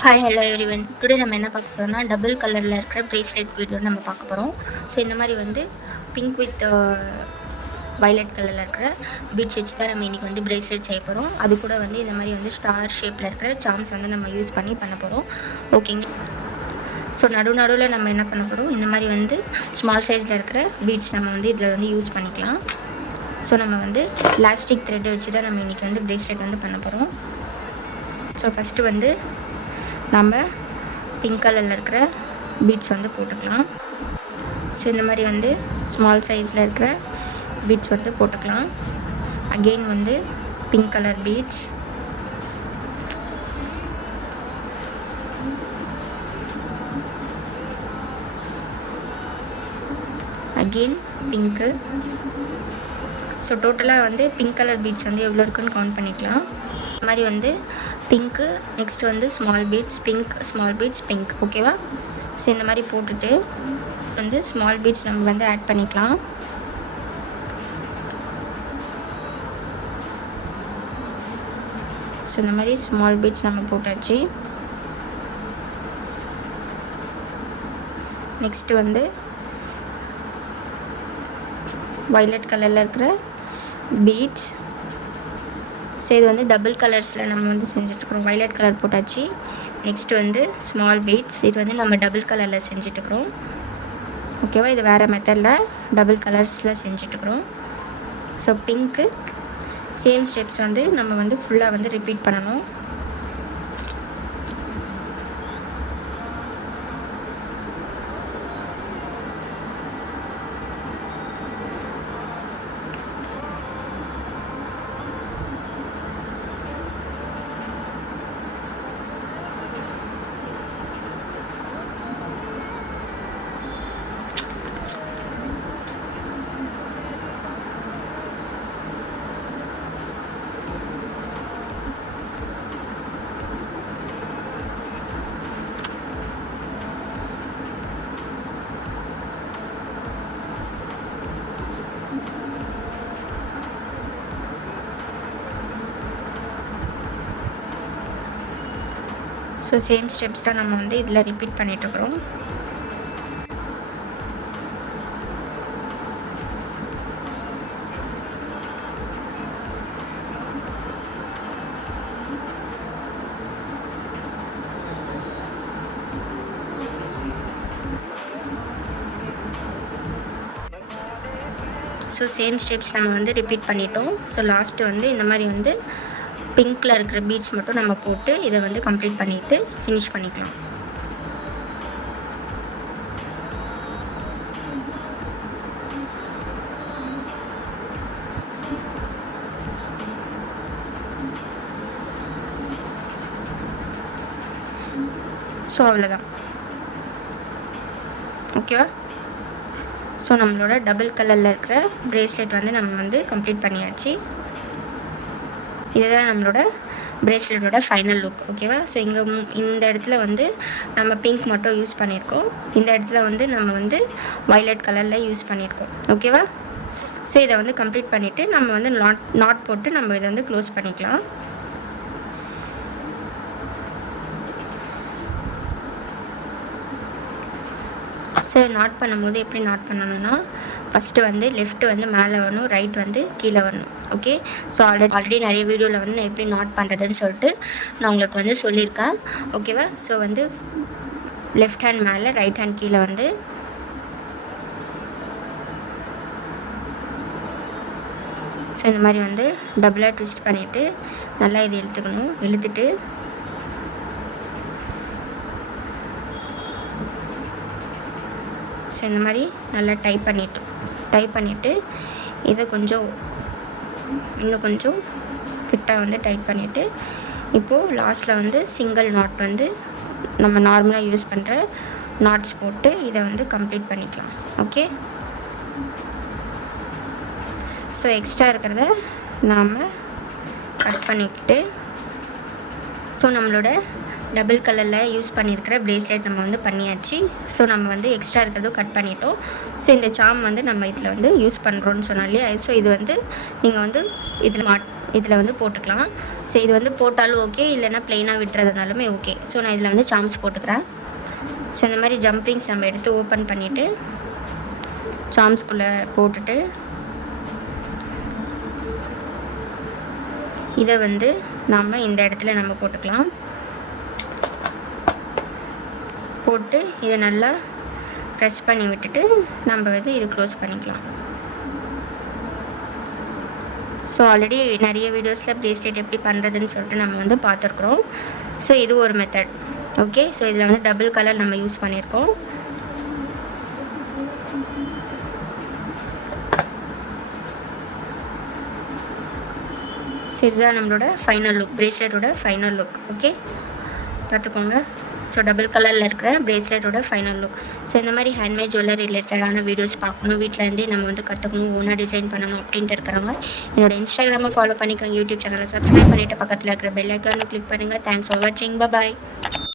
Hi hello everyone. Today நம்ம என்ன பார்க்க போகிறோம்னா டபுள் கலரில் இருக்கிற ப்ரேஸ்லெட் வீடியோ நம்ம பார்க்க போகிறோம். ஸோ இந்த மாதிரி வந்து பிங்க் வித் வைலட் கலரில் இருக்கிற பீட்ஸ் வச்சு தான் நம்ம இன்றைக்கி வந்து ப்ரேஸ்லெட் செய்ய போகிறோம். அது கூட வந்து இந்த மாதிரி வந்து ஸ்டார் ஷேப்பில் இருக்கிற சார்ம்ஸ் வந்து நம்ம யூஸ் பண்ண போகிறோம். ஓகேங்க. ஸோ நடுவில் நம்ம என்ன பண்ண போகிறோம், இந்த மாதிரி வந்து ஸ்மால் சைஸில் இருக்கிற பீட்ஸ் நம்ம வந்து இதில் வந்து யூஸ் பண்ணிக்கலாம். ஸோ நம்ம வந்து எலாஸ்டிக் த்ரெட்டை வச்சு தான் நம்ம இன்றைக்கி வந்து ப்ரேஸ்லெட் வந்து பண்ண போகிறோம். ஸோ ஃபஸ்ட்டு வந்து நம்ம பிங்க் கலரில் இருக்கிற பீட்ஸ் வந்து போட்டுக்கலாம். ஸோ இந்த மாதிரி வந்து ஸ்மால் சைஸில் இருக்கிற பீட்ஸ் வந்து போட்டுக்கலாம். அகெயின் வந்து pink colour beads, again pink. So டோட்டலாக வந்து பிங்க் கலர் பீட்ஸ் வந்து எவ்வளோ இருக்குன்னு கவுண்ட் பண்ணிக்கலாம். இந்த மாதிரி வந்து பிங்க்கு, நெக்ஸ்ட்டு வந்து small beads, pink, small beads, pink. ஓகேவா? ஸோ இந்த மாதிரி போட்டுட்டு வந்து ஸ்மால் பீட்ஸ் நம்ம வந்து ஆட் பண்ணிக்கலாம். ஸோ இந்த மாதிரி ஸ்மால் பீட்ஸ் நம்ம போட்டாச்சு. நெக்ஸ்ட்டு வந்து வைலட் கலரில் இருக்கிற பீட்ஸ். ஸோ இது வந்து டபுள் கலர்ஸில் நம்ம வந்து செஞ்சிட்ருக்குறோம். வைலட் கலர் போட்டாச்சு. நெக்ஸ்ட்டு வந்து ஸ்மால் பீட்ஸ், இது வந்து நம்ம டபுள் கலரில் செஞ்சிட்ருக்குறோம். ஓகேவா? இது வேறு மெத்தடில் டபுள் கலர்ஸில் செஞ்சிட்ருக்குறோம். ஸோ பிங்க்கு சேம் ஸ்டெப்ஸ் வந்து நம்ம வந்து ஃபுல்லாக வந்து ரிப்பீட் பண்ணணும். ஸோ சேம் ஸ்டெப்ஸ் தான் நம்ம வந்து இதில் ரிப்பீட் பண்ணிகிட்ருக்குறோம். ஸோ சேம் ஸ்டெப்ஸ் நம்ம வந்து ரிப்பீட் பண்ணிட்டோம். ஸோ லாஸ்ட்டு வந்து இந்த மாதிரி வந்து பிங்க்கில் இருக்கிற பீட்ஸ் மட்டும் நம்ம போட்டு இதை வந்து கம்ப்ளீட் பண்ணிவிட்டு ஃபினிஷ் பண்ணிக்கலாம். ஸோ அவ்வளோதான். ஓகேவா? ஸோ நம்மளோட டபுள் கலரில் இருக்கிற ப்ரேஸ்லெட் வந்து நம்ம வந்து கம்ப்ளீட் பண்ணியாச்சு. இதுதான் நம்மளோட ப்ரேஸ்லெட்டோட ஃபைனல் லுக். ஓகேவா? ஸோ இந்த இடத்துல வந்து நம்ம பிங்க் மட்டும் யூஸ் பண்ணியிருக்கோம். இந்த இடத்துல வந்து நம்ம வந்து வைலட் கலரில் யூஸ் பண்ணியிருக்கோம். ஓகேவா? ஸோ இதை வந்து கம்ப்ளீட் பண்ணிவிட்டு நம்ம வந்து நாட் போட்டு நம்ம இதை வந்து க்ளோஸ் பண்ணிக்கலாம். ஸோ நாட் பண்ணும்போது எப்படி நாட் பண்ணணும்னா, ஃபஸ்ட்டு வந்து லெஃப்ட்டு வந்து மேலே வரணும், ரைட் வந்து கீழே வரணும். ஓகே? ஸோ ஆல்ரெடி நிறைய வீடியோவில் வந்து நான் எப்படி நாட் பண்ணுறதுன்னு சொல்லிட்டு நான் உங்களுக்கு வந்து சொல்லியிருக்கேன். ஓகேவா? ஸோ வந்து லெஃப்ட் ஹேண்ட் மேலே, ரைட் ஹேண்ட் கீழே வந்து ஸோ இந்த மாதிரி வந்து டபுளாக ட்விஸ்ட் பண்ணிவிட்டு நல்லா இது இழுத்துக்கணும். இழுத்துட்டு ஸோ இந்த மாதிரி நல்லா டைப் பண்ணிவிட்டு இதை கொஞ்சம் இன்னும் கொஞ்சம் ஃபிட்டாக வந்து டைட் பண்ணிவிட்டு இப்போது லாஸ்ட்டில் வந்து சிங்கிள் நாட் வந்து நம்ம நார்மலாக யூஸ் பண்ணுற நாட்ஸ் போட்டு இதை வந்து கம்ப்ளீட் பண்ணிக்கலாம். ஓகே? ஸோ எக்ஸ்ட்ரா இருக்கிறத நாம் கட் பண்ணிக்கிட்டு ஸோ நம்மளோட டபுள் கலரில் யூஸ் பண்ணியிருக்கிற ப்ரேஸ்லெட் நம்ம வந்து பண்ணியாச்சு. ஸோ நம்ம வந்து எக்ஸ்ட்ரா இருக்கிறதும் கட் பண்ணிட்டோம். ஸோ இந்த சாம் வந்து நம்ம இதில் வந்து யூஸ் பண்ணுறோன்னு சொன்னோம் இல்லையா? ஸோ இது வந்து நீங்கள் வந்து இதில் இதில் வந்து போட்டுக்கலாம். ஸோ இது வந்து போட்டாலும் ஓகே, இல்லைன்னா ப்ளெயினாக விட்டுறதுனாலுமே ஓகே. ஸோ நான் இதில் வந்து சாம்ஸ் போட்டுக்கிறேன். ஸோ இந்த மாதிரி ஜம்ப்ரிங்ஸ் நம்ம எடுத்து ஓப்பன் பண்ணிவிட்டு சாம்ஸ்குள்ளே போட்டுட்டு இதை வந்து நாம் இந்த இடத்துல நம்ம போட்டுக்கலாம். போட்டு இதை நல்லா ப்ரெஸ் பண்ணி விட்டுட்டு நம்ம வந்து இது க்ளோஸ் பண்ணிக்கலாம். ஸோ ஆல்ரெடி நிறைய வீடியோஸில் ப்ரேஸ்லெட் எப்படி பண்ணுறதுன்னு சொல்லிட்டு நம்ம வந்து பார்த்துருக்குறோம். ஸோ இது ஒரு மெத்தட். ஓகே, ஸோ இதில் வந்து டபுள் கலர் நம்ம யூஸ் பண்ணியிருக்கோம். ஸோ இதுதான் நம்மளோட ஃபைனல் லுக், ப்ரேஸ்லெட்டோட ஃபைனல் லுக். ஓகே, பார்த்துக்கோங்க. ஸோ டபுள் கலரில் இருக்கிற ப்ரேஸ்லெட்டோட ஃபைனல் லுக். ஸோ இந்த மாதிரி ஹேண்ட்மேட் ஜுவல்லரி ரிலேட்டடான வீடியோஸ் பார்க்கணும், வீட்டிலேருந்தே நம்ம வந்து கற்றுக்கணும், ஓனாக டிசைன் பண்ணணும் அப்படின்ட்டு இருக்கிறவங்க என்னோடய இன்ஸ்டாகிராமை ஃபாலோ பண்ணிக்கோங்க, யூடியூப் சேனலை சப்ஸ்கிரைப் பண்ணிவிட்டு பக்கத்தில் இருக்கிற பெல் ஐக்கானை கிளிக் பண்ணுங்கள். தேங்க்ஸ் ஃபார் வாட்சிங். பாய்.